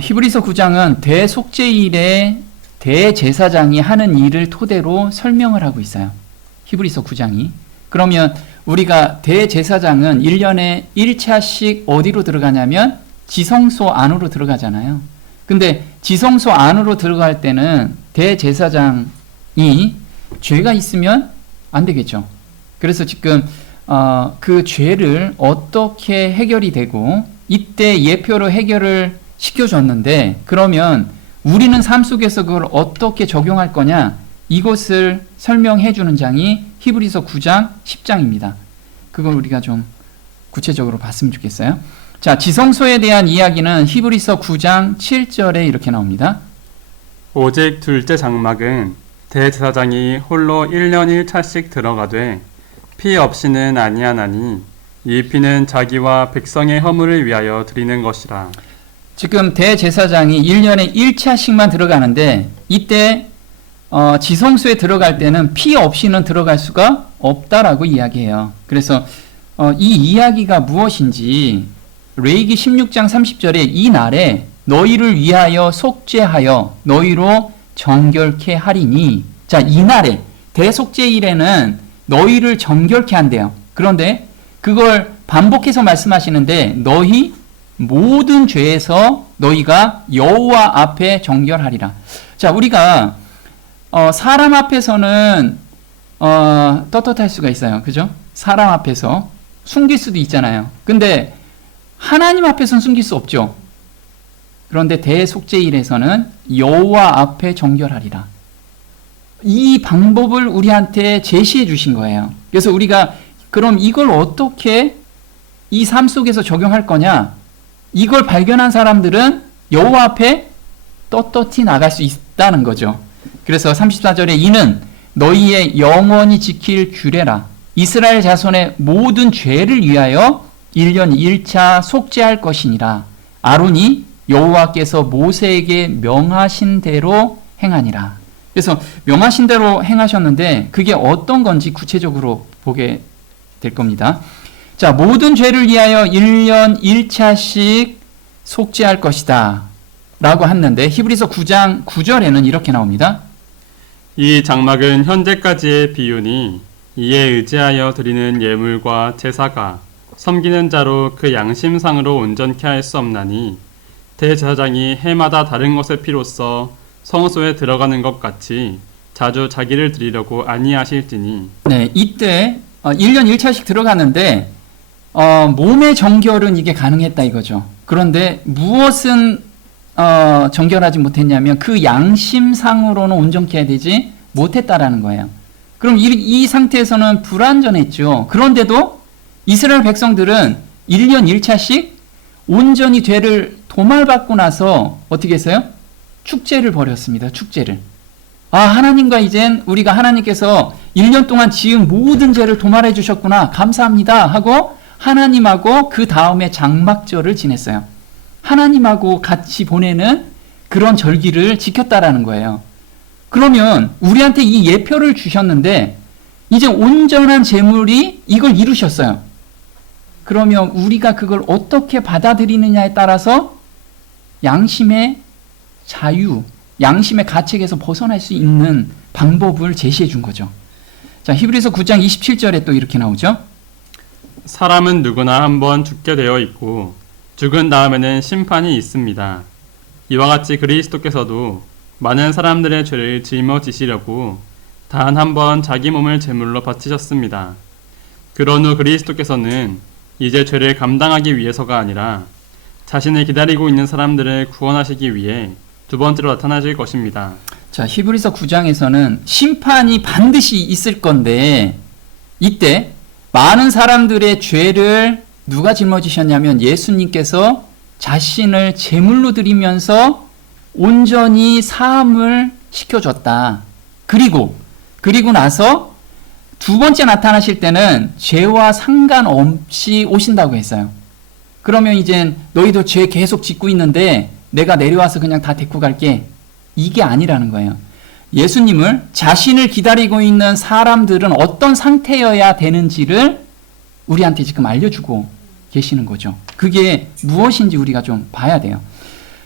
히브리서 9장은 대속죄일에 대제사장이 하는 일을 토대로 설명을 하고 있어요. 히브리서 9장이. 그러면 우리가 대제사장은 1년에 1차씩 어디로 들어가냐면 지성소 안으로 들어가잖아요. 근데 지성소 안으로 들어갈 때는 대제사장이 죄가 있으면 안 되겠죠. 그래서 지금 그 죄를 어떻게 해결이 되고 이때 예표로 해결을 시켜줬는데, 그러면 우리는 삶 속에서 그걸 어떻게 적용할 거냐, 이것을 설명해 주는 장이 히브리서 9장 10장입니다. 그걸 우리가 좀 구체적으로 봤으면 좋겠어요. 자, 지성소에 대한 이야기는 히브리서 9장 7절에 이렇게 나옵니다. 오직 둘째 장막은 대제사장이 홀로 1년 1차씩 들어가되 피 없이는 아니하나니 이 피는 자기와 백성의 허물을 위하여 드리는 것이라. 지금 대제사장이 1년에 1차씩만 들어가는데 이때 지성소에 들어갈 때는 피 없이는 들어갈 수가 없다라고 이야기해요. 그래서 이 이야기가 무엇인지 레위기 16장 30절에 이 날에 너희를 위하여 속죄하여 너희로 정결케 하리니, 자, 이 날에 대속죄일에는 너희를 정결케 한대요. 그런데 그걸 반복해서 말씀하시는데 너희 모든 죄에서 너희가 여호와 앞에 정결하리라. 자, 우리가 사람 앞에서는 떳떳할 수가 있어요. 그죠? 사람 앞에서 숨길 수도 있잖아요. 근데 하나님 앞에서는 숨길 수 없죠. 그런데 대속죄일에서는 여호와 앞에 정결하리라. 이 방법을 우리한테 제시해 주신 거예요. 그래서 우리가 그럼 이걸 어떻게 이 삶 속에서 적용할 거냐? 이걸 발견한 사람들은 여호와 앞에 떳떳히 나갈 수 있다는 거죠. 그래서 34절에 이는 너희의 영원히 지킬 규례라. 이스라엘 자손의 모든 죄를 위하여 1년 1차 속죄할 것이니라. 아론이 여호와께서 모세에게 명하신 대로 행하니라. 그래서 명하신 대로 행하셨는데 그게 어떤 건지 구체적으로 보게 될 겁니다. 자, 모든 죄를 위하여 1년 1차씩 속죄할 것이다 라고 했는데 히브리서 9장 9절에는 이렇게 나옵니다. 이 장막은 현재까지의 비유니 이에 의지하여 드리는 예물과 제사가 섬기는 자로 그 양심상으로 온전케 할 수 없나니 대제사장이 해마다 다른 것의 피로써 성소에 들어가는 것 같이 자주 자기를 드리려고 아니하실지니. 네, 이때 1년 1차씩 들어가는데 몸의 정결은 이게 가능했다 이거죠. 그런데 무엇은 정결하지 못했냐면 그 양심상으로는 온전케 되지 못했다라는 거예요. 그럼 이 상태에서는 불완전했죠. 그런데도 이스라엘 백성들은 1년 1차씩 온전히 죄를 도말받고 나서 어떻게 했어요? 축제를 벌였습니다. 축제를. 하나님과 이젠 우리가 하나님께서 1년 동안 지은 모든 죄를 도말해 주셨구나. 감사합니다. 하고 하나님하고 그 다음에 장막절을 지냈어요. 하나님하고 같이 보내는 그런 절기를 지켰다라는 거예요. 그러면 우리한테 이 예표를 주셨는데 이제 온전한 제물이 이걸 이루셨어요. 그러면 우리가 그걸 어떻게 받아들이느냐에 따라서 양심의 자유, 양심의 가책에서 벗어날 수 있는 방법을 제시해 준 거죠. 자, 히브리서 9장 27절에 또 이렇게 나오죠. 사람은 누구나 한번 죽게 되어 있고 죽은 다음에는 심판이 있습니다. 이와 같이 그리스도께서도 많은 사람들의 죄를 짊어지시려고 단 한 번 자기 몸을 제물로 바치셨습니다. 그런 후 그리스도께서는 이제 죄를 감당하기 위해서가 아니라 자신을 기다리고 있는 사람들을 구원하시기 위해 두 번째로 나타나실 것입니다. 자, 히브리서 9장에서는 심판이 반드시 있을 건데 이때 많은 사람들의 죄를 누가 짊어지셨냐면 예수님께서 자신을 제물로 드리면서 온전히 사함을 시켜줬다. 그리고 나서 두 번째 나타나실 때는 죄와 상관없이 오신다고 했어요. 그러면 이젠 너희도 죄 계속 짓고 있는데 내가 내려와서 그냥 다 데리고 갈게. 이게 아니라는 거예요. 예수님을 자신을 기다리고 있는 사람들은 어떤 상태여야 되는지를 우리한테 지금 알려주고 계시는 거죠. 그게 무엇인지 우리가 좀 봐야 돼요.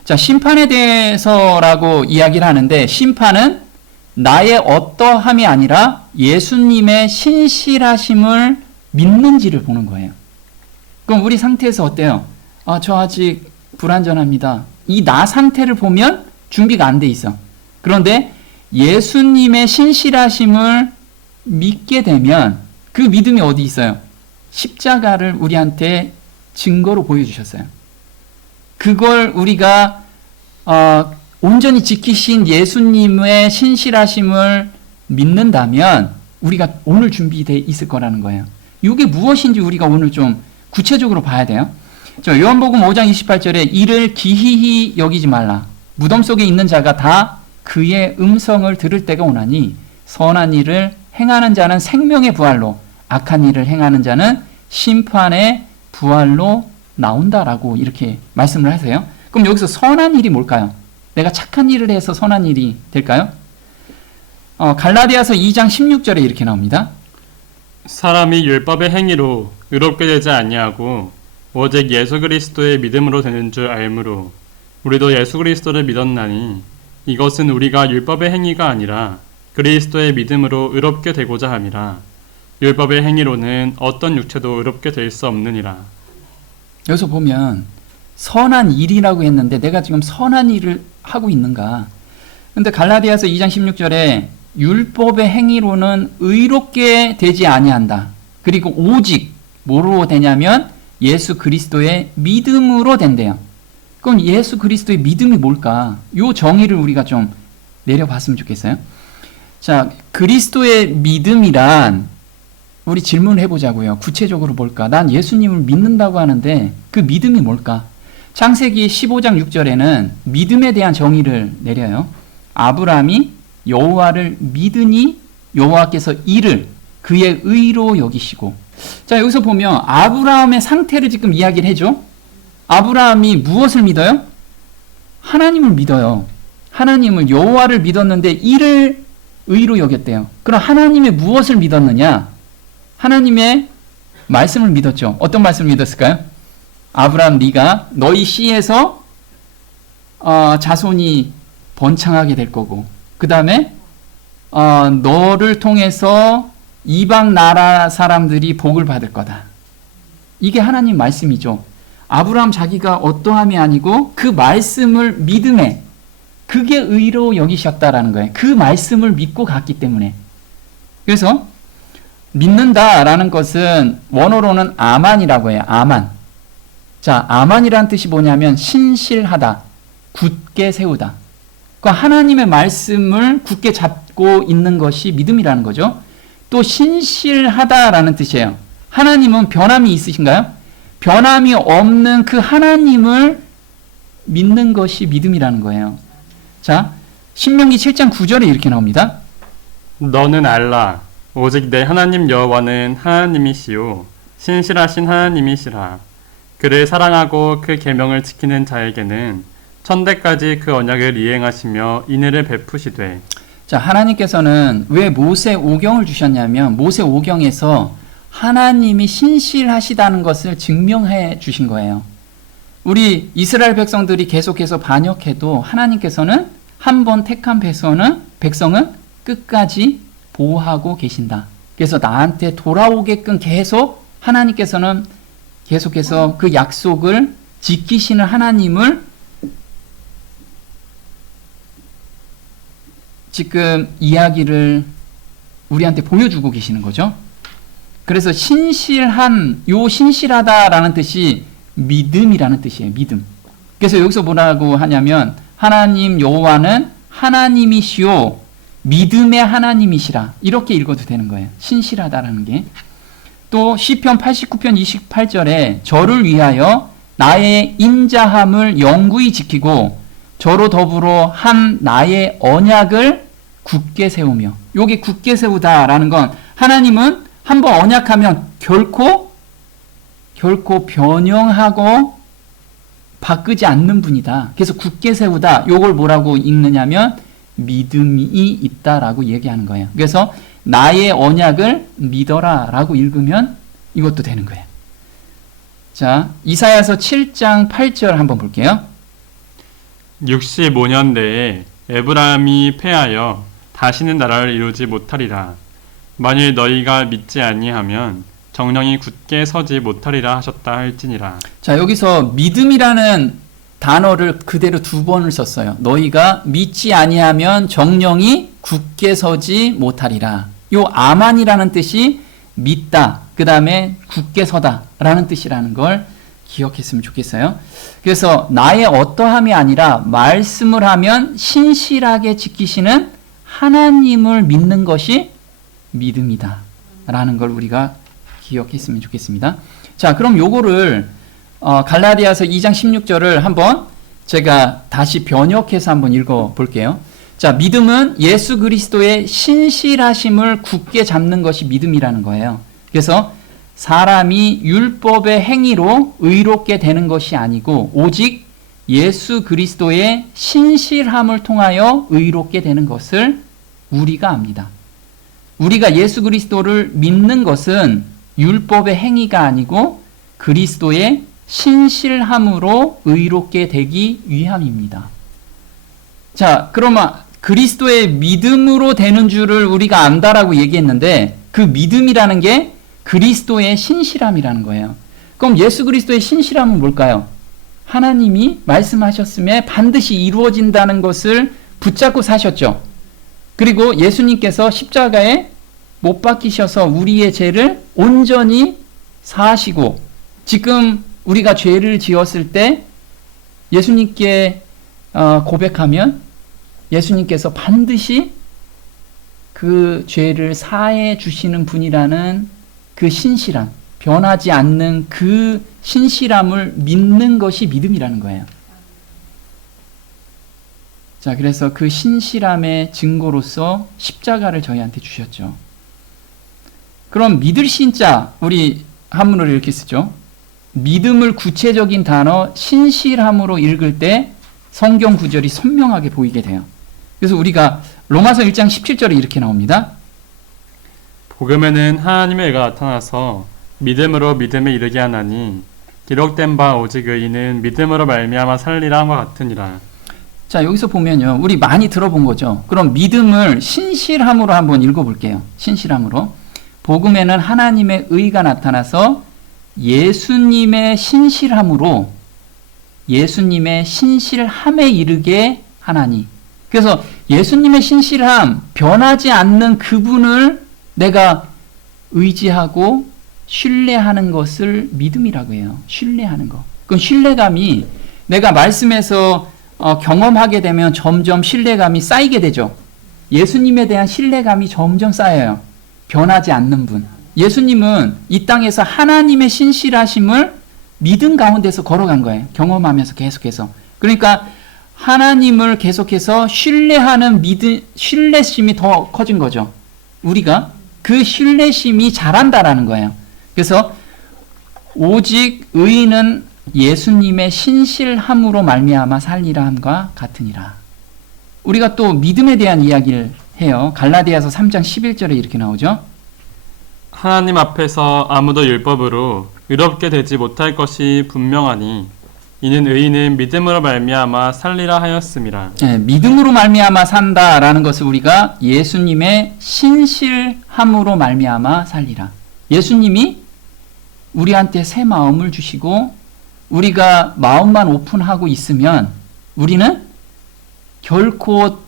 자, 심판에 대해서라고 이야기를 하는데 심판은 나의 어떠함이 아니라 예수님의 신실하심을 믿는지를 보는 거예요. 그럼 우리 상태에서 어때요? 아, 저 아직 불완전합니다. 이 나 상태를 보면 준비가 안 돼 있어. 그런데 예수님의 신실하심을 믿게 되면 그 믿음이 어디 있어요? 십자가를 우리한테 증거로 보여주셨어요. 그걸 우리가 온전히 지키신 예수님의 신실하심을 믿는다면 우리가 오늘 준비되어 있을 거라는 거예요. 이게 무엇인지 우리가 오늘 좀 구체적으로 봐야 돼요. 요한복음 5장 28절에 이를 기이히 여기지 말라. 무덤 속에 있는 자가 다 그의 음성을 들을 때가 오나니 선한 일을 행하는 자는 생명의 부활로 악한 일을 행하는 자는 심판의 부활로 나온다라고 이렇게 말씀을 하세요. 그럼 여기서 선한 일이 뭘까요? 내가 착한 일을 해서 선한 일이 될까요? 갈라디아서 2장 16절에 이렇게 나옵니다. 사람이 율법의 행위로 의롭게 되지 아니하고 오직 예수 그리스도의 믿음으로 되는 줄 알므로 우리도 예수 그리스도를 믿었나니 이것은 우리가 율법의 행위가 아니라 그리스도의 믿음으로 의롭게 되고자 함이라. 율법의 행위로는 어떤 육체도 의롭게 될 수 없느니라. 여기서 보면 선한 일이라고 했는데 내가 지금 선한 일을 하고 있는가? 근데 갈라디아서 2장 16절에 율법의 행위로는 의롭게 되지 아니한다. 그리고 오직 뭐로 되냐면 예수 그리스도의 믿음으로 된대요. 그럼 예수 그리스도의 믿음이 뭘까? 요 정의를 우리가 좀 내려봤으면 좋겠어요. 자, 그리스도의 믿음이란 우리 질문을 해보자고요. 구체적으로 뭘까? 난 예수님을 믿는다고 하는데 그 믿음이 뭘까? 창세기 15장 6절에는 믿음에 대한 정의를 내려요. 아브라함이 여호와를 믿으니 여호와께서 이를 그의 의로 여기시고. 자, 여기서 보면 아브라함의 상태를 지금 이야기를 해줘. 아브라함이 무엇을 믿어요? 하나님을 믿어요. 하나님을 여호와를 믿었는데 이를 의로 여겼대요. 그럼 하나님의 무엇을 믿었느냐? 하나님의 말씀을 믿었죠. 어떤 말씀을 믿었을까요? 아브라함 네가 너희 씨에서 자손이 번창하게 될 거고 그 다음에 너를 통해서 이방 나라 사람들이 복을 받을 거다. 이게 하나님 말씀이죠. 아브라함 자기가 어떠함이 아니고 그 말씀을 믿음에 그게 의로 여기셨다라는 거예요. 그 말씀을 믿고 갔기 때문에. 그래서 믿는다라는 것은 원어로는 아만이라고 해요. 아만. 자, 아만이라는 뜻이 뭐냐면 신실하다, 굳게 세우다. 그러니까 하나님의 말씀을 굳게 잡고 있는 것이 믿음이라는 거죠. 또 신실하다라는 뜻이에요. 하나님은 변함이 있으신가요? 변함이 없는 그 하나님을 믿는 것이 믿음이라는 거예요. 자, 신명기 7장 9절에 이렇게 나옵니다. 너는 알라. 오직 내 하나님 여호와는 하나님이시요 신실하신 하나님이시라. 그를 사랑하고 그 계명을 지키는 자에게는 천대까지 그 언약을 이행하시며 인애를 베푸시되. 자, 하나님께서는 왜 모세 오경을 주셨냐면 모세 오경에서 하나님이 신실하시다는 것을 증명해 주신 거예요. 우리 이스라엘 백성들이 계속해서 반역해도 하나님께서는 한 번 택한 백성은 끝까지 보호하고 계신다. 그래서 나한테 돌아오게끔 계속 하나님께서는 계속해서 그 약속을 지키시는 하나님을 지금 이야기를 우리한테 보여주고 계시는 거죠. 그래서 신실하다라는 뜻이 믿음이라는 뜻이에요. 믿음. 그래서 여기서 뭐라고 하냐면 하나님 여호와는 하나님이시오 믿음의 하나님이시라. 이렇게 읽어도 되는 거예요. 신실하다라는 게. 또 시편 89편 28절에 저를 위하여 나의 인자함을 영구히 지키고 저로 더불어 한 나의 언약을 굳게 세우며. 요게 굳게 세우다라는 건 하나님은 한번 언약하면 결코 변형하고 바꾸지 않는 분이다. 그래서 굳게 세우다. 요걸 뭐라고 읽느냐면 믿음이 있다라고 얘기하는 거예요. 그래서 나의 언약을 믿어라라고 읽으면 이것도 되는 거예요. 자, 이사야서 7장 8절 한번 볼게요. 65년 내에 에브라임이 패하여 다시는 나라를 이루지 못하리라. 만일 너희가 믿지 아니하면 정령이 굳게 서지 못하리라 하셨다 할지니라. 자, 여기서 믿음이라는 단어를 그대로 두 번을 썼어요. 너희가 믿지 아니하면 정령이 굳게 서지 못하리라. 요 아만이라는 뜻이 믿다, 그 다음에 굳게 서다 라는 뜻이라는 걸 기억했으면 좋겠어요. 그래서 나의 어떠함이 아니라 말씀을 하면 신실하게 지키시는 하나님을 믿는 것이 믿음이다 라는 걸 우리가 기억했으면 좋겠습니다. 자, 그럼 요거를 갈라디아서 2장 16절을 한번 제가 다시 번역해서 한번 읽어 볼게요. 자, 믿음은 예수 그리스도의 신실하심을 굳게 잡는 것이 믿음이라는 거예요. 그래서 사람이 율법의 행위로 의롭게 되는 것이 아니고 오직 예수 그리스도의 신실함을 통하여 의롭게 되는 것을 우리가 압니다. 우리가 예수 그리스도를 믿는 것은 율법의 행위가 아니고 그리스도의 신실함으로 의롭게 되기 위함입니다. 자, 그러면 그리스도의 믿음으로 되는 줄을 우리가 안다라고 얘기했는데 그 믿음이라는 게 그리스도의 신실함이라는 거예요. 그럼 예수 그리스도의 신실함은 뭘까요? 하나님이 말씀하셨음에 반드시 이루어진다는 것을 붙잡고 사셨죠. 그리고 예수님께서 십자가에 못 박히셔서 우리의 죄를 온전히 사하시고 지금 우리가 죄를 지었을 때 예수님께 고백하면 예수님께서 반드시 그 죄를 사해 주시는 분이라는 그 신실함, 변하지 않는 그 신실함을 믿는 것이 믿음이라는 거예요. 자, 그래서 그 신실함의 증거로서 십자가를 저희한테 주셨죠. 그럼 믿을 신자, 우리 한문으로 이렇게 쓰죠. 믿음을 구체적인 단어 신실함으로 읽을 때 성경 구절이 선명하게 보이게 돼요. 그래서 우리가 로마서 1장 17절에 이렇게 나옵니다. 복음에는 하나님의 의가 나타나서 믿음으로 믿음에 이르게 하나니 기록된 바 오직 의인은 믿음으로 말미암아 살리라 함과 같으니라. 자, 여기서 보면요, 우리 많이 들어본 거죠. 그럼 믿음을 신실함으로 한번 읽어볼게요. 신실함으로. 복음에는 하나님의 의가 나타나서 예수님의 신실함으로 예수님의 신실함에 이르게 하나니. 그래서 예수님의 신실함, 변하지 않는 그분을 내가 의지하고 신뢰하는 것을 믿음이라고 해요. 신뢰하는 거. 그 신뢰감이 내가 말씀에서 경험하게 되면 점점 신뢰감이 쌓이게 되죠. 예수님에 대한 신뢰감이 점점 쌓여요. 변하지 않는 분. 예수님은 이 땅에서 하나님의 신실하심을 믿음 가운데서 걸어간 거예요. 경험하면서 계속해서. 그러니까 하나님을 계속해서 신뢰하는 신뢰심이 더 커진 거죠. 우리가 그 신뢰심이 자란다라는 거예요. 그래서 오직 의인은 예수님의 신실함으로 말미암아 살리라 함과 같으니라. 우리가 또 믿음에 대한 이야기를 해요. 갈라디아서 3장 11절에 이렇게 나오죠. 하나님 앞에서 아무도 율법으로 의롭게 되지 못할 것이 분명하니 이는 의인은 믿음으로 말미암아 살리라 하였음이라. 네, 믿음으로 말미암아 산다라는 것을 우리가 예수님의 신실함으로 말미암아 살리라. 예수님이 우리한테 새 마음을 주시고 우리가 마음만 오픈하고 있으면 우리는 결코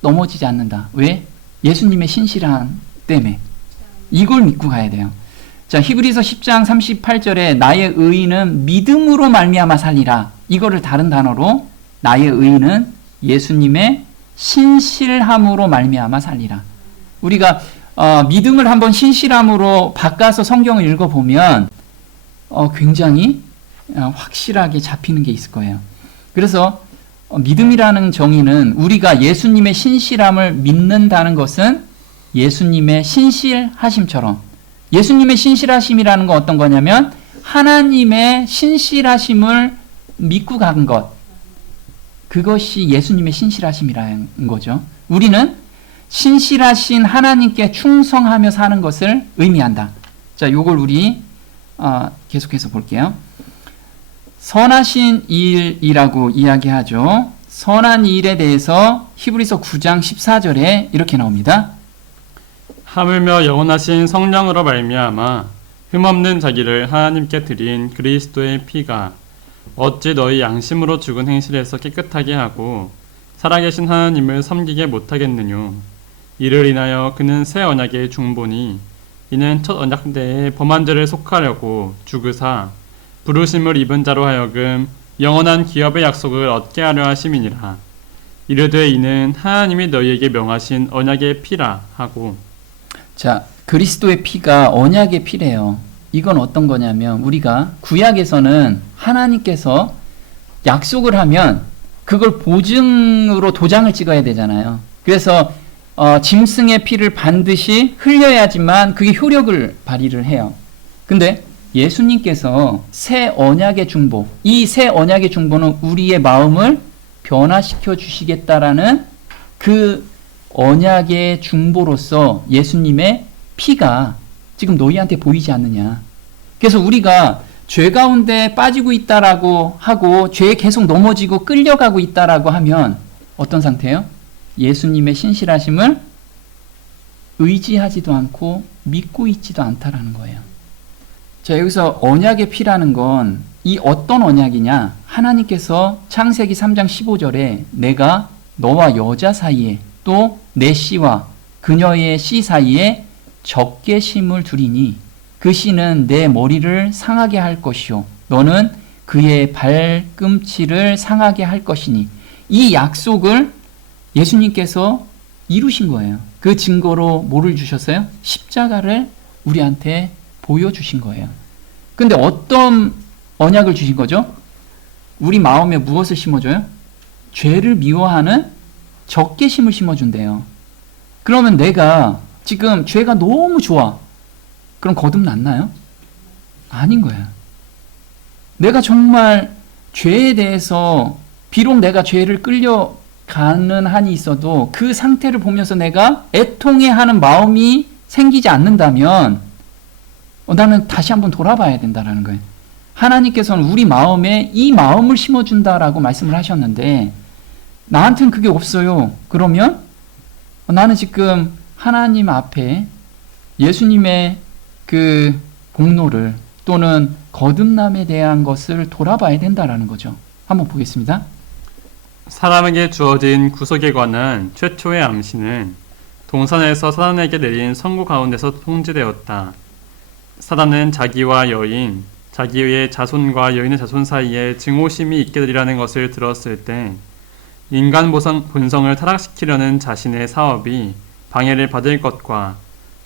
넘어지지 않는다. 왜? 예수님의 신실함 때문에. 이걸 믿고 가야 돼요. 자, 히브리서 10장 38절에 나의 의인은 믿음으로 말미암아 살리라. 이거를 다른 단어로 나의 의인은 예수님의 신실함으로 말미암아 살리라. 우리가 믿음을 한번 신실함으로 바꿔서 성경을 읽어보면 굉장히 확실하게 잡히는 게 있을 거예요. 그래서 믿음이라는 정의는 우리가 예수님의 신실함을 믿는다는 것은 예수님의 신실하심처럼, 예수님의 신실하심이라는 건 어떤 거냐면 하나님의 신실하심을 믿고 간 것, 그것이 예수님의 신실하심이라는 거죠. 우리는 신실하신 하나님께 충성하며 사는 것을 의미한다. 자, 요걸 우리 계속해서 볼게요. 선하신 일이라고 이야기하죠. 선한 일에 대해서 히브리서 9장 14절에 이렇게 나옵니다. 하물며 영원하신 성령으로 말미암아 흠없는 자기를 하나님께 드린 그리스도의 피가 어찌 너희 양심으로 죽은 행실에서 깨끗하게 하고 살아계신 하나님을 섬기게 못하겠느뇨. 이를 인하여 그는 새 언약의 중보니 이는 첫 언약 때에 범한 죄를 속하려고 죽으사 부르심을 입은 자로 하여금 영원한 기업의 약속을 얻게 하려 하심이니라. 이르되 이는 하나님이 너희에게 명하신 언약의 피라 하고. 자, 그리스도의 피가 언약의 피래요. 이건 어떤 거냐면 우리가 구약에서는 하나님께서 약속을 하면 그걸 보증으로 도장을 찍어야 되잖아요. 그래서 짐승의 피를 반드시 흘려야지만 그게 효력을 발휘를 해요. 근데 예수님께서 새 언약의 중보, 이 새 언약의 중보는 우리의 마음을 변화시켜 주시겠다라는 그 언약의 중보로서 예수님의 피가 지금 너희한테 보이지 않느냐. 그래서 우리가 죄 가운데 빠지고 있다라고 하고 죄에 계속 넘어지고 끌려가고 있다라고 하면 어떤 상태예요? 예수님의 신실하심을 의지하지도 않고 믿고 있지도 않다라는 거예요. 자, 여기서 언약의 피라는 건 이 어떤 언약이냐? 하나님께서 창세기 3장 15절에 내가 너와 여자 사이에 또 내 씨와 그녀의 씨 사이에 적개심을 두리니 그 씨는 내 머리를 상하게 할 것이요 너는 그의 발꿈치를 상하게 할 것이니 이 약속을 예수님께서 이루신 거예요. 그 증거로 뭐를 주셨어요? 십자가를 우리한테 보여주신 거예요. 근데 어떤 언약을 주신 거죠? 우리 마음에 무엇을 심어줘요? 죄를 미워하는 적개심을 심어준대요. 그러면 내가 지금 죄가 너무 좋아. 그럼 거듭났나요? 아닌 거야. 내가 정말 죄에 대해서 비록 내가 죄를 끌려가는 한이 있어도 그 상태를 보면서 내가 애통해하는 마음이 생기지 않는다면 나는 다시 한번 돌아봐야 된다라는 거예요. 하나님께서는 우리 마음에 이 마음을 심어준다라고 말씀을 하셨는데 나한테는 그게 없어요. 그러면 나는 지금 하나님 앞에 예수님의 그 공로를 또는 거듭남에 대한 것을 돌아봐야 된다라는 거죠. 한번 보겠습니다. 사람에게 주어진 구속에 관한 최초의 암시는 동산에서 사단에게 내린 선고 가운데서 통지되었다. 사단은 자기와 여인, 자기의 자손과 여인의 자손 사이에 증오심이 있게 되리라는 것을 들었을 때 인간 본성을 타락시키려는 자신의 사업이 방해를 받을 것과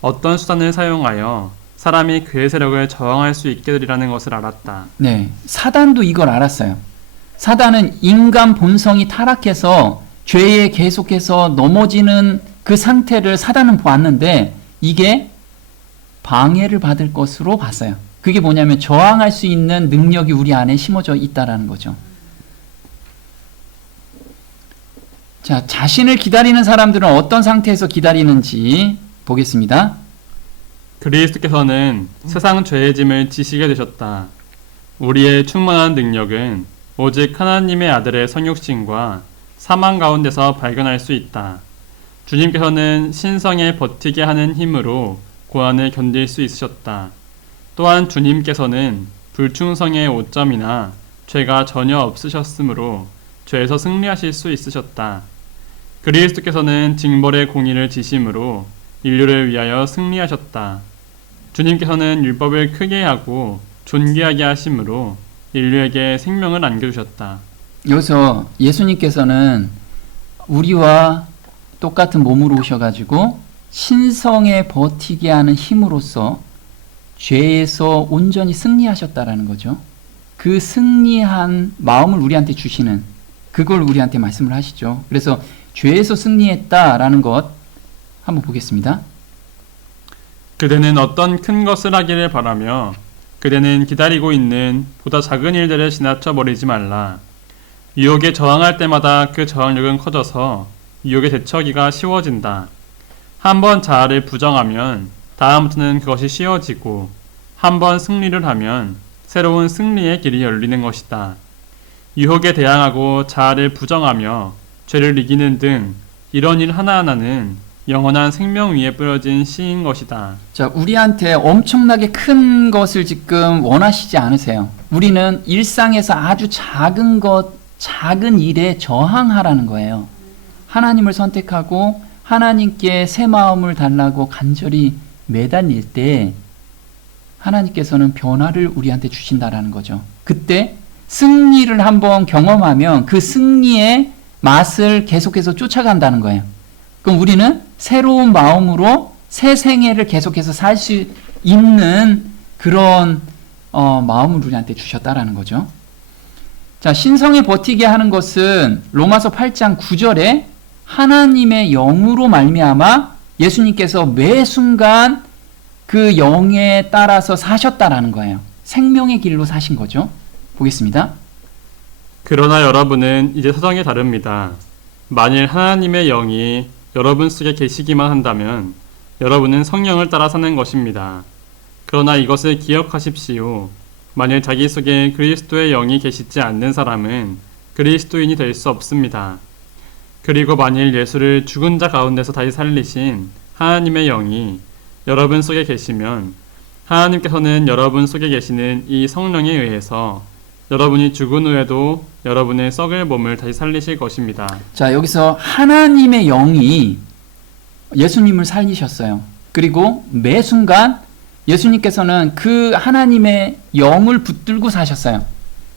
어떤 수단을 사용하여 사람이 그의 세력을 저항할 수 있게 되리라는 것을 알았다. 네, 사단도 이걸 알았어요. 사단은 인간 본성이 타락해서 죄에 계속해서 넘어지는 그 상태를 사단은 보았는데 이게 방해를 받을 것으로 봤어요. 그게 뭐냐면 저항할 수 있는 능력이 우리 안에 심어져 있다라는 거죠. 자, 자신을 기다리는 사람들은 어떤 상태에서 기다리는지 보겠습니다. 그리스도께서는 세상 죄의 짐을 지시게 되셨다. 우리의 충만한 능력은 오직 하나님의 아들의 성육신과 사망 가운데서 발견할 수 있다. 주님께서는 신성에 버티게 하는 힘으로 고난을 견딜 수 있으셨다. 또한 주님께서는 불충성의 오점이나 죄가 전혀 없으셨으므로 죄에서 승리하실 수 있으셨다. 그리스도께서는 징벌의 공의를 지심으로 인류를 위하여 승리하셨다. 주님께서는 율법을 크게 하고 존귀하게 하심으로 인류에게 생명을 안겨주셨다. 여기서 예수님께서는 우리와 똑같은 몸으로 오셔가지고 신성에 버티게 하는 힘으로써 죄에서 온전히 승리하셨다라는 거죠. 그 승리한 마음을 우리한테 주시는 그걸 우리한테 말씀을 하시죠. 그래서 죄에서 승리했다라는 것 한번 보겠습니다. 그대는 어떤 큰 것을 하기를 바라며 그대는 기다리고 있는 보다 작은 일들을 지나쳐 버리지 말라. 유혹에 저항할 때마다 그 저항력은 커져서 유혹에 대처하기가 쉬워진다. 한번 자아를 부정하면 다음부터는 그것이 쉬워지고 한번 승리를 하면 새로운 승리의 길이 열리는 것이다. 유혹에 대항하고 자아를 부정하며 죄를 이기는 등 이런 일 하나하나는 영원한 생명 위에 뿌려진 씨인 것이다. 자, 우리한테 엄청나게 큰 것을 지금 원하시지 않으세요. 우리는 일상에서 아주 작은 것, 작은 일에 저항하라는 거예요. 하나님을 선택하고 하나님께 새 마음을 달라고 간절히 매달릴 때 하나님께서는 변화를 우리한테 주신다라는 거죠. 그때 승리를 한번 경험하면 그 승리의 맛을 계속해서 쫓아간다는 거예요. 그럼 우리는 새로운 마음으로 새 생애를 계속해서 살 수 있는 그런 마음을 우리한테 주셨다라는 거죠. 자, 신성에 버티게 하는 것은 로마서 8장 9절에 하나님의 영으로 말미암아 예수님께서 매 순간 그 영에 따라서 사셨다라는 거예요. 생명의 길로 사신 거죠. 보겠습니다. 그러나 여러분은 이제 사정이 다릅니다. 만일 하나님의 영이 여러분 속에 계시기만 한다면 여러분은 성령을 따라 사는 것입니다. 그러나 이것을 기억하십시오. 만일 자기 속에 그리스도의 영이 계시지 않는 사람은 그리스도인이 될 수 없습니다. 그리고 만일 예수를 죽은 자 가운데서 다시 살리신 하나님의 영이 여러분 속에 계시면 하나님께서는 여러분 속에 계시는 이 성령에 의해서 여러분이 죽은 후에도 여러분의 썩을 몸을 다시 살리실 것입니다. 자, 여기서 하나님의 영이 예수님을 살리셨어요. 그리고 매 순간 예수님께서는 그 하나님의 영을 붙들고 사셨어요.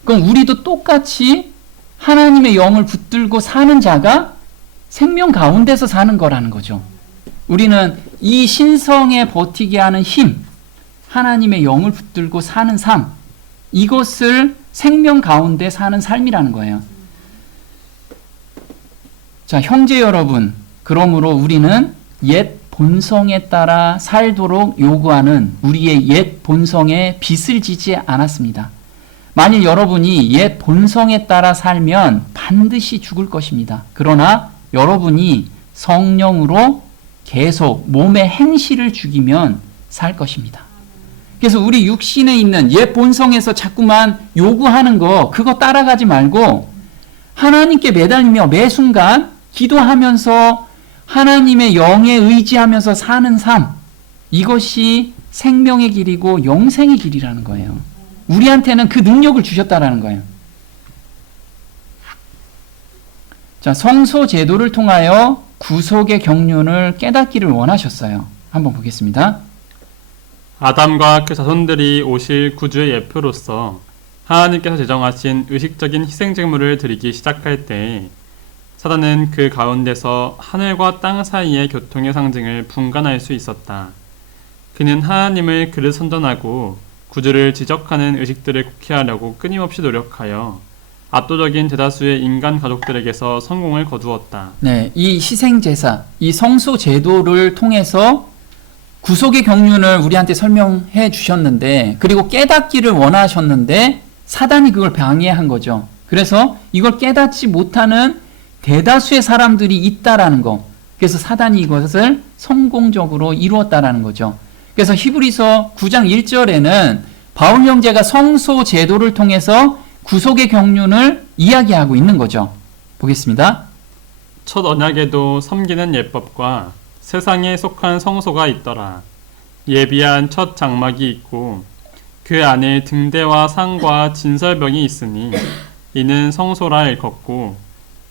그럼 우리도 똑같이 하나님의 영을 붙들고 사는 자가 생명 가운데서 사는 거라는 거죠. 우리는 이 신성에 버티게 하는 힘, 하나님의 영을 붙들고 사는 삶, 이것을 생명 가운데 사는 삶이라는 거예요. 자, 형제 여러분, 그러므로 우리는 옛 본성에 따라 살도록 요구하는 우리의 옛 본성에 빚을 지지 않았습니다. 만일 여러분이 옛 본성에 따라 살면 반드시 죽을 것입니다. 그러나 여러분이 성령으로 계속 몸의 행실을 죽이면 살 것입니다. 그래서 우리 육신에 있는 옛 본성에서 자꾸만 요구하는 거, 그거 따라가지 말고 하나님께 매달리며 매 순간 기도하면서 하나님의 영에 의지하면서 사는 삶, 이것이 생명의 길이고 영생의 길이라는 거예요. 우리한테는 그 능력을 주셨다라는 거예요. 자, 성소 제도를 통하여 구속의 경륜을 깨닫기를 원하셨어요. 한번 보겠습니다. 아담과 그 자손들이 오실 구주의 예표로서 하나님께서 제정하신 의식적인 희생제물을 드리기 시작할 때 사단은 그 가운데서 하늘과 땅 사이의 교통의 상징을 분간할 수 있었다. 그는 하나님을 그릇 선전하고 구주를 지적하는 의식들을 국회하려고 끊임없이 노력하여 압도적인 대다수의 인간 가족들에게서 성공을 거두었다. 네, 이 희생제사, 이 성소 제도를 통해서 구속의 경륜을 우리한테 설명해 주셨는데, 그리고 깨닫기를 원하셨는데 사단이 그걸 방해한 거죠. 그래서 이걸 깨닫지 못하는 대다수의 사람들이 있다라는 거. 그래서 사단이 이것을 성공적으로 이루었다라는 거죠. 그래서 히브리서 9장 1절에는 바울 형제가 성소 제도를 통해서 구속의 경륜을 이야기하고 있는 거죠. 보겠습니다. 첫 언약에도 섬기는 예법과 세상에 속한 성소가 있더라. 예비한 첫 장막이 있고 그 안에 등대와 상과 진설병이 있으니 이는 성소라 일컫고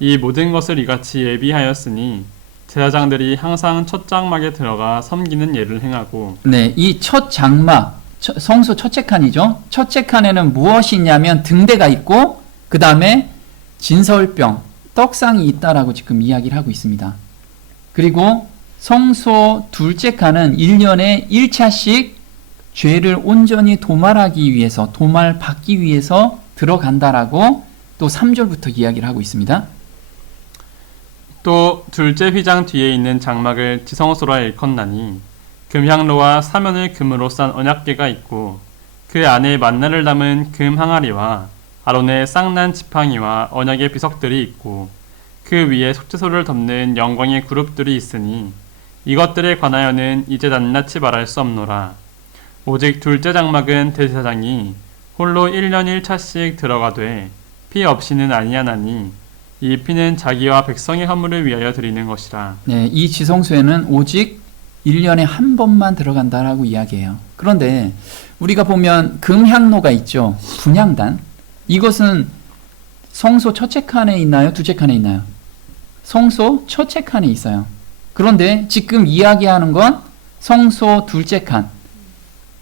이 모든 것을 이같이 예비하였으니 제사장들이 항상 첫 장막에 들어가 섬기는 예를 행하고. 네, 이 첫 장막, 성소 첫째 칸이죠. 첫째 칸에는 무엇이 있냐면 등대가 있고 그 다음에 진설병, 떡상이 있다라고 지금 이야기를 하고 있습니다. 그리고 성소 둘째 칸은 1년에 1차씩 죄를 온전히 도말하기 위해서, 도말받기 위해서 들어간다라고 또 3절부터 이야기를 하고 있습니다. 또 둘째 휘장 뒤에 있는 장막을 지성소라 일컫나니 금향로와 사면을 금으로 싼 언약궤가 있고 그 안에 만나를 담은 금 항아리와 아론의 쌍난 지팡이와 언약의 비석들이 있고 그 위에 속죄소를 덮는 영광의 그룹들이 있으니 이것들에 관하여는 이제 낱낱이 말할 수 없노라. 오직 둘째 장막은 대제사장이 홀로 1년 1차씩 들어가되 피 없이는 아니하나니 이 피는 자기와 백성의 허물을 위하여 드리는 것이라. 네, 이 지성소에는 오직 1년에 한 번만 들어간다라고 이야기해요. 그런데 우리가 보면 금향로가 있죠. 분향단. 이것은 성소 첫째 칸에 있나요? 둘째 칸에 있나요? 성소 첫째 칸에 있어요. 그런데 지금 이야기하는 건 성소 둘째 칸,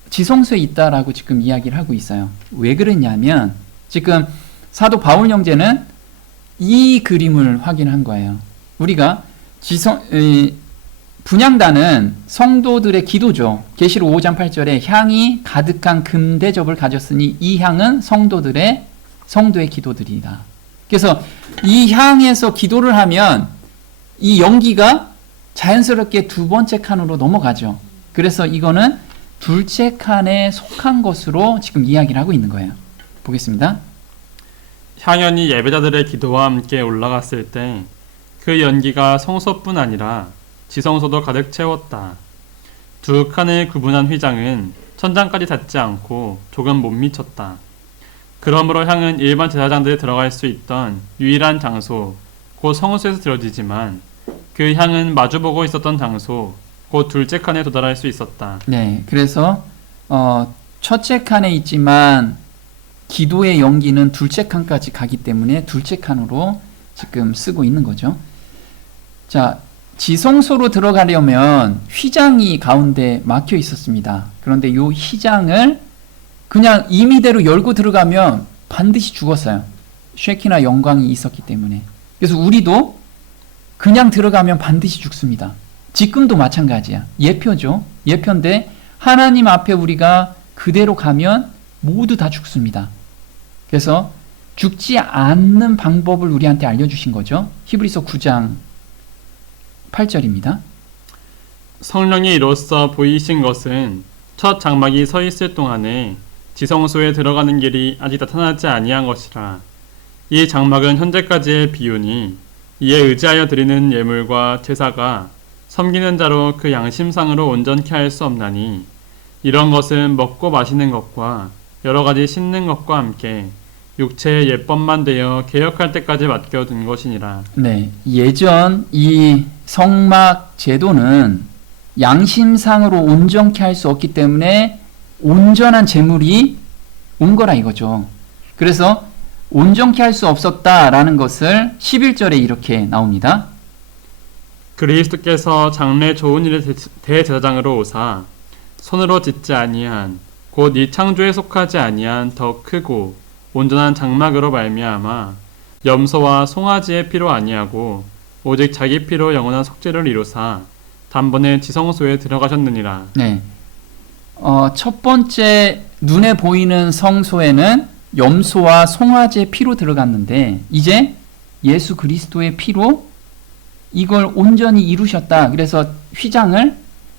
지성소에 있다라고 지금 이야기를 하고 있어요. 왜 그랬냐면 지금 사도 바울 형제는 이 그림을 확인한 거예요. 우리가 분향단은 성도들의 기도죠. 계시록 5장 8절에 향이 가득한 금대접을 가졌으니 이 향은 성도의 기도들이다. 그래서 이 향에서 기도를 하면 이 연기가 자연스럽게 두 번째 칸으로 넘어가죠. 그래서 이거는 둘째 칸에 속한 것으로 지금 이야기를 하고 있는 거예요. 보겠습니다. 향연이 예배자들의 기도와 함께 올라갔을 때 그 연기가 성소뿐 아니라 지성소도 가득 채웠다. 두 칸을 구분한 휘장은 천장까지 닿지 않고 조금 못 미쳤다. 그러므로 향은 일반 제사장들이 들어갈 수 있던 유일한 장소, 곧 성소에서 들어지지만 그 향은 마주보고 있었던 장소, 곧 둘째 칸에 도달할 수 있었다. 네, 그래서 첫째 칸에 있지만 기도의 연기는 둘째 칸까지 가기 때문에 둘째 칸으로 지금 쓰고 있는 거죠. 자, 지성소로 들어가려면 휘장이 가운데 막혀 있었습니다. 그런데 이 휘장을 그냥 임의대로 열고 들어가면 반드시 죽었어요. 쉐키나 영광이 있었기 때문에. 그래서 우리도 그냥 들어가면 반드시 죽습니다. 지금도 마찬가지야. 예표죠. 예표인데 하나님 앞에 우리가 그대로 가면 모두 다 죽습니다. 그래서 죽지 않는 방법을 우리한테 알려주신 거죠. 히브리서 9장 8절입니다. 성령이 이로써 보이신 것은 첫 장막이 서 있을 동안에 지성소에 들어가는 길이 아직 나타나지 아니한 것이라. 이 장막은 현재까지의 비유니 이에 의지하여 드리는 예물과 제사가 섬기는 자로 그 양심상으로 온전케 할 수 없나니 이런 것은 먹고 마시는 것과 여러 가지 씻는 것과 함께 육체의 예법만 되어 개혁할 때까지 맡겨둔 것이니라. 네, 예전 이 성막 제도는 양심상으로 온전케 할 수 없기 때문에 온전한 제물이 온 거라 이거죠. 그래서 온전케 할 수 없었다라는 것을 11절에 이렇게 나옵니다. 그리스도께서 장래 좋은 일의 대제사장으로 오사 손으로 짓지 아니한 곧 이 창조에 속하지 아니한 더 크고 온전한 장막으로 말미암아 염소와 송아지의 피로 아니하고 오직 자기 피로 영원한 속죄를 이루사 단번에 지성소에 들어가셨느니라. 네. 첫 번째 눈에 보이는 성소에는 염소와 송아지의 피로 들어갔는데 이제 예수 그리스도의 피로 이걸 온전히 이루셨다. 그래서 휘장을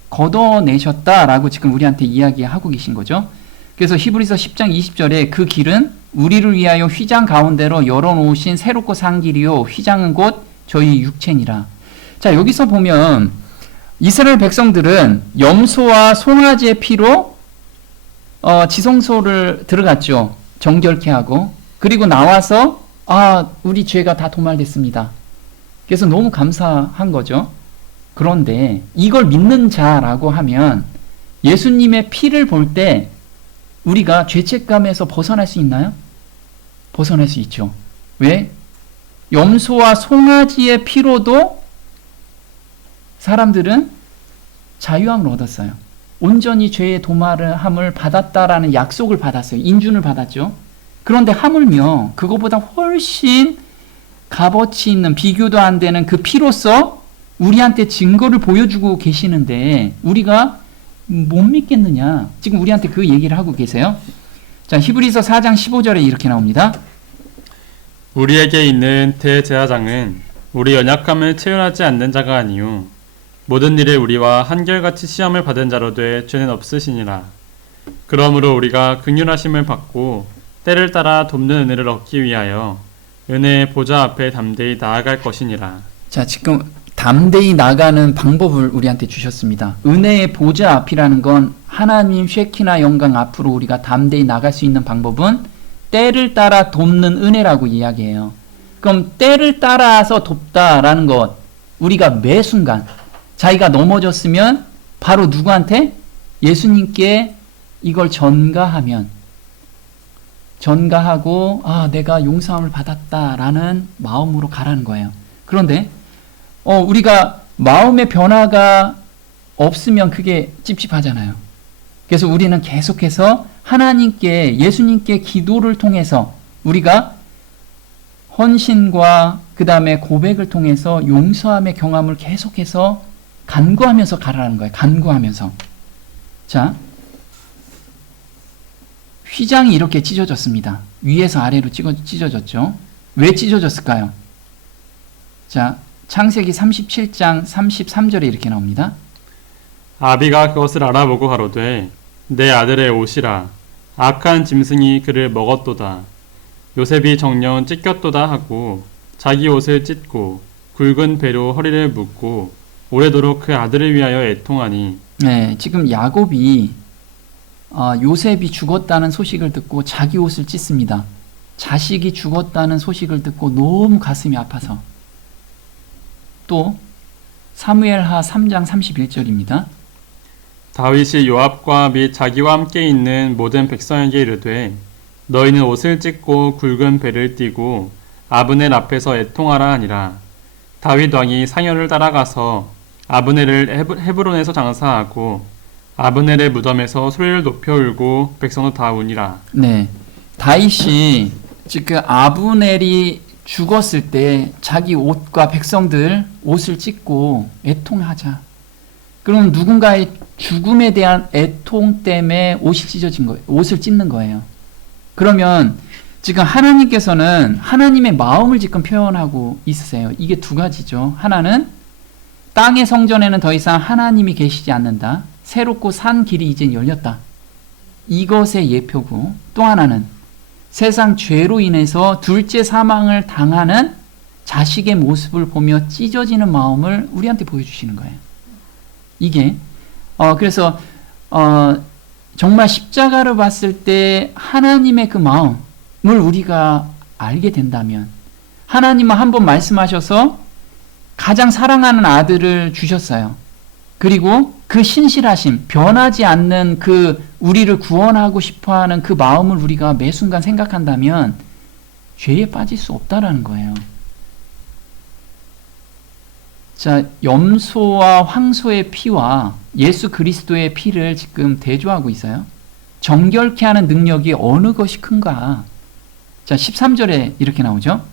걷어내셨다라고 지금 우리한테 이야기하고 계신 거죠. 그래서 히브리서 10장 20절에 그 길은 우리를 위하여 휘장 가운데로 열어놓으신 새롭고 산 길이요 휘장은 곧 저희 육체니라. 자, 여기서 보면 이스라엘 백성들은 염소와 송아지의 피로 지성소를 들어갔죠. 정결케 하고. 그리고 나와서 우리 죄가 다 도말됐습니다. 그래서 너무 감사한 거죠. 그런데 이걸 믿는 자라고 하면 예수님의 피를 볼 때 우리가 죄책감에서 벗어날 수 있나요? 벗어날 수 있죠. 왜? 염소와 송아지의 피로도 사람들은 자유함을 얻었어요. 온전히 죄의 도말함을 받았다라는 약속을 받았어요. 인준을 받았죠. 그런데 하물며 그거보다 훨씬 값어치 있는 비교도 안 되는 그 피로서 우리한테 증거를 보여주고 계시는데 우리가 못 믿겠느냐. 지금 우리한테 그 얘기를 하고 계세요. 자, 히브리서 4장 15절에 이렇게 나옵니다. 우리에게 있는 대제사장은 우리 연약함을 체휼하지 않는 자가 아니요 모든 일에 우리와 한결같이 시험을 받은 자로 돼 죄는 없으시니라. 그러므로 우리가 긍휼하심을 받고 때를 따라 돕는 은혜를 얻기 위하여 은혜의 보좌 앞에 담대히 나아갈 것이니라. 자, 지금 담대히 나가는 방법을 우리한테 주셨습니다. 은혜의 보좌 앞이라는 건 하나님 쉐키나 영광 앞으로 우리가 담대히 나갈 수 있는 방법은 때를 따라 돕는 은혜라고 이야기해요. 그럼 때를 따라서 돕다라는 것, 우리가 매 순간 자기가 넘어졌으면 바로 누구한테? 예수님께 이걸 전가하면, 전가하고 내가 용서함을 받았다라는 마음으로 가라는 거예요. 그런데 우리가 마음의 변화가 없으면 그게 찝찝하잖아요. 그래서 우리는 계속해서 하나님께, 예수님께 기도를 통해서 우리가 헌신과 그 다음에 고백을 통해서 용서함의 경험을 계속해서 간구하면서 가라는 거예요. 간구하면서. 자, 휘장이 이렇게 찢어졌습니다. 위에서 아래로 찢어졌죠. 왜 찢어졌을까요? 자, 창세기 37장 33절에 이렇게 나옵니다. 아비가 그것을 알아보고 가로되 내 아들의 옷이라 악한 짐승이 그를 먹었도다. 요셉이 정녕 찢겼도다 하고 자기 옷을 찢고 굵은 배로 허리를 묶고 오래도록 그 아들을 위하여 애통하니. 네, 지금 야곱이 요셉이 죽었다는 소식을 듣고 자기 옷을 찢습니다. 자식이 죽었다는 소식을 듣고 너무 가슴이 아파서. 또 사무엘하 3장 31절입니다. 다윗이 요압과 및 자기와 함께 있는 모든 백성에게 이르되 너희는 옷을 찢고 굵은 배를 띠고 아브넬 앞에서 애통하라 하니라. 다윗 왕이 상여를 따라가서 아브넬을 헤브론에서 장사하고 아브넬의 무덤에서 소리를 높여 울고 백성도 다 우니라. 네, 다윗이 지금 아브넬이 죽었을 때 자기 옷과 백성들 옷을 찢고 애통하자. 그럼 누군가의 죽음에 대한 애통 때문에 옷이 찢어진 거예요. 옷을 찢는 거예요. 그러면 지금 하나님께서는 하나님의 마음을 지금 표현하고 있으세요. 이게 두 가지죠. 하나는 땅의 성전에는 더 이상 하나님이 계시지 않는다. 새롭고 산 길이 이제 열렸다. 이것의 예표고, 또 하나는 세상 죄로 인해서 둘째 사망을 당하는 자식의 모습을 보며 찢어지는 마음을 우리한테 보여주시는 거예요. 이게 그래서 정말 십자가를 봤을 때 하나님의 그 마음을 우리가 알게 된다면, 하나님은 한번 말씀하셔서 가장 사랑하는 아들을 주셨어요. 그리고 그 신실하심, 변하지 않는 그 우리를 구원하고 싶어하는 그 마음을 우리가 매 순간 생각한다면 죄에 빠질 수 없다라는 거예요. 자, 염소와 황소의 피와 예수 그리스도의 피를 지금 대조하고 있어요. 정결케 하는 능력이 어느 것이 큰가? 자, 13절에 이렇게 나오죠.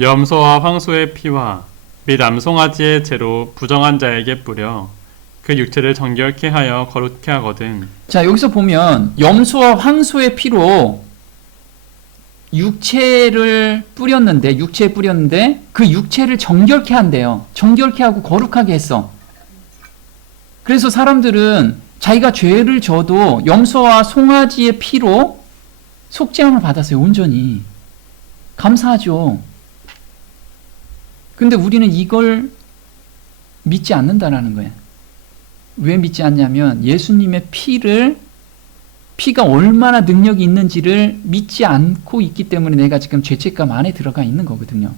염소와 황소의 피와 및 암송아지의 재로 부정한 자에게 뿌려 그 육체를 정결케 하여 거룩케 하거든. 자, 여기서 보면 염소와 황소의 피로 육체에 뿌렸는데 그 육체를 정결케 한대요. 정결케 하고 거룩하게 했어. 그래서 사람들은 자기가 죄를 져도 염소와 송아지의 피로 속죄함을 받았어요. 온전히. 감사하죠. 근데 우리는 이걸 믿지 않는다라는 거예요. 왜 믿지 않냐면 예수님의 피가 얼마나 능력이 있는지를 믿지 않고 있기 때문에 내가 지금 죄책감 안에 들어가 있는 거거든요.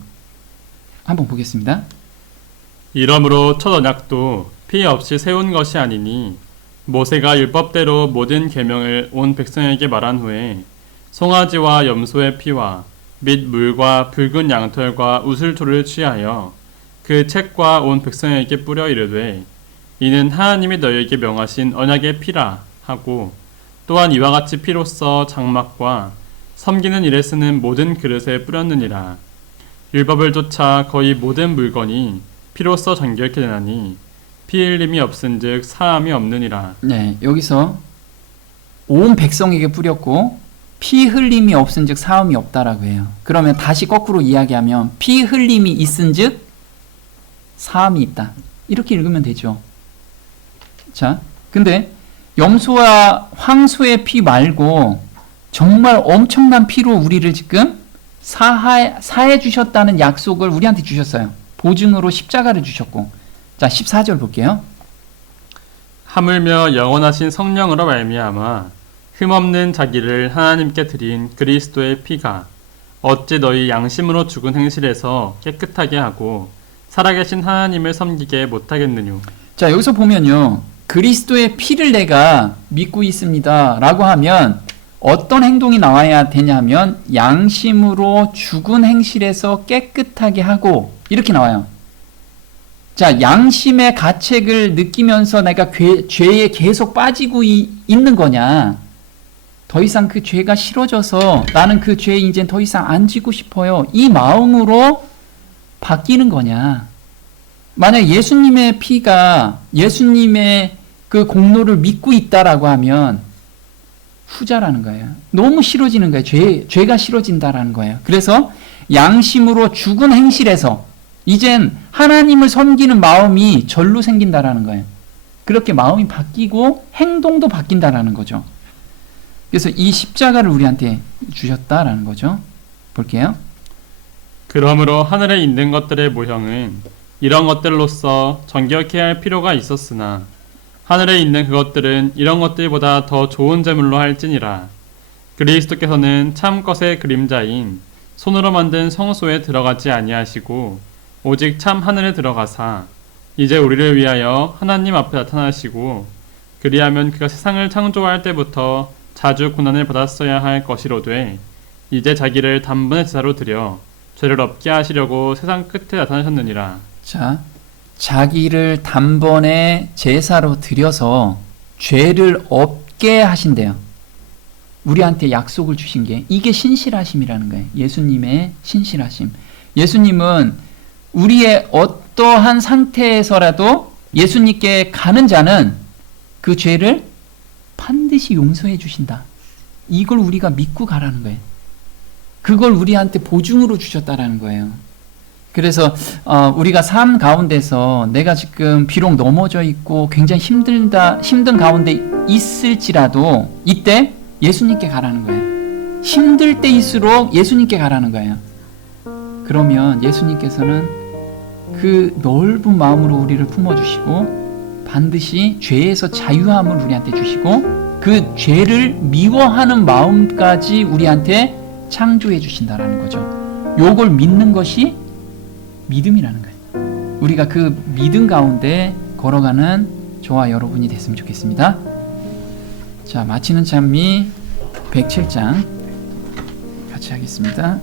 한번 보겠습니다. 이러므로 첫 언약도 피 없이 세운 것이 아니니 모세가 율법대로 모든 계명을 온 백성에게 말한 후에 송아지와 염소의 피와 및 물과 붉은 양털과 우슬초를 취하여 그 책과 온 백성에게 뿌려 이르되 이는 하나님이 너희에게 명하신 언약의 피라 하고, 또한 이와 같이 피로써 장막과 섬기는 일에 쓰는 모든 그릇에 뿌렸느니라. 율법을 쫓아 거의 모든 물건이 피로써 정결케 되나니 피 흘림이 없은즉 사함이 없느니라. 네, 여기서 온 백성에게 뿌렸고 피 흘림이 없은즉 사함이 없다라고 해요. 그러면 다시 거꾸로 이야기하면 피 흘림이 있은즉 사함이 있다. 이렇게 읽으면 되죠. 자, 근데 염소와 황소의 피 말고 정말 엄청난 피로 우리를 지금 사해 주셨다는 약속을 우리한테 주셨어요. 보증으로 십자가를 주셨고. 자, 14절 볼게요. 하물며 영원하신 성령으로 말미암아 흠없는 자기를 하나님께 드린 그리스도의 피가 어찌 너희 양심으로 죽은 행실에서 깨끗하게 하고 살아계신 하나님을 섬기게 못하겠느뇨. 자, 여기서 보면요. 그리스도의 피를 내가 믿고 있습니다 라고 하면 어떤 행동이 나와야 되냐면 양심으로 죽은 행실에서 깨끗하게 하고 이렇게 나와요. 자, 양심의 가책을 느끼면서 내가 죄에 계속 빠지고 있는 거냐? 더 이상 그 죄가 싫어져서 나는 그 죄에 이제 더 이상 안 지고 싶어요. 이 마음으로 바뀌는 거냐? 만약 예수님의 피가 예수님의 그 공로를 믿고 있다라고 하면 후자라는 거예요. 너무 싫어지는 거예요. 죄가 싫어진다라는 거예요. 그래서 양심으로 죽은 행실에서 이젠 하나님을 섬기는 마음이 절로 생긴다라는 거예요. 그렇게 마음이 바뀌고 행동도 바뀐다라는 거죠. 그래서 이 십자가를 우리한테 주셨다라는 거죠. 볼게요. 그러므로 하늘에 있는 것들의 모형은 이런 것들로서 정결케 할 필요가 있었으나 하늘에 있는 그것들은 이런 것들보다 더 좋은 제물로 할지니라. 그리스도께서는 참 것의 그림자인 손으로 만든 성소에 들어가지 아니하시고 오직 참 하늘에 들어가사 이제 우리를 위하여 하나님 앞에 나타나시고 그리하면 그가 세상을 창조할 때부터 자주 고난을 받았어야 할 것이로되 이제 자기를 단번에 제사로 드려 죄를 없게 하시려고 세상 끝에 나타나셨느니라. 자, 자기를 단번에 제사로 드려서 죄를 없게 하신대요. 우리한테 약속을 주신 게 이게 신실하심이라는 거예요. 예수님의 신실하심. 예수님은 우리의 어떠한 상태에서라도 예수님께 가는 자는 그 죄를 반드시 용서해 주신다. 이걸 우리가 믿고 가라는 거예요. 그걸 우리한테 보증으로 주셨다라는 거예요. 그래서 우리가 삶 가운데서 내가 지금 비록 넘어져 있고 굉장히 힘든 가운데 있을지라도 이때 예수님께 가라는 거예요. 힘들 때일수록 예수님께 가라는 거예요. 그러면 예수님께서는 그 넓은 마음으로 우리를 품어주시고 반드시 죄에서 자유함을 우리한테 주시고 그 죄를 미워하는 마음까지 우리한테 창조해 주신다라는 거죠. 요걸 믿는 것이 믿음이라는 거예요. 우리가 그 믿음 가운데 걸어가는 저와 여러분이 됐으면 좋겠습니다. 자, 마치는 찬미 107장 같이 하겠습니다.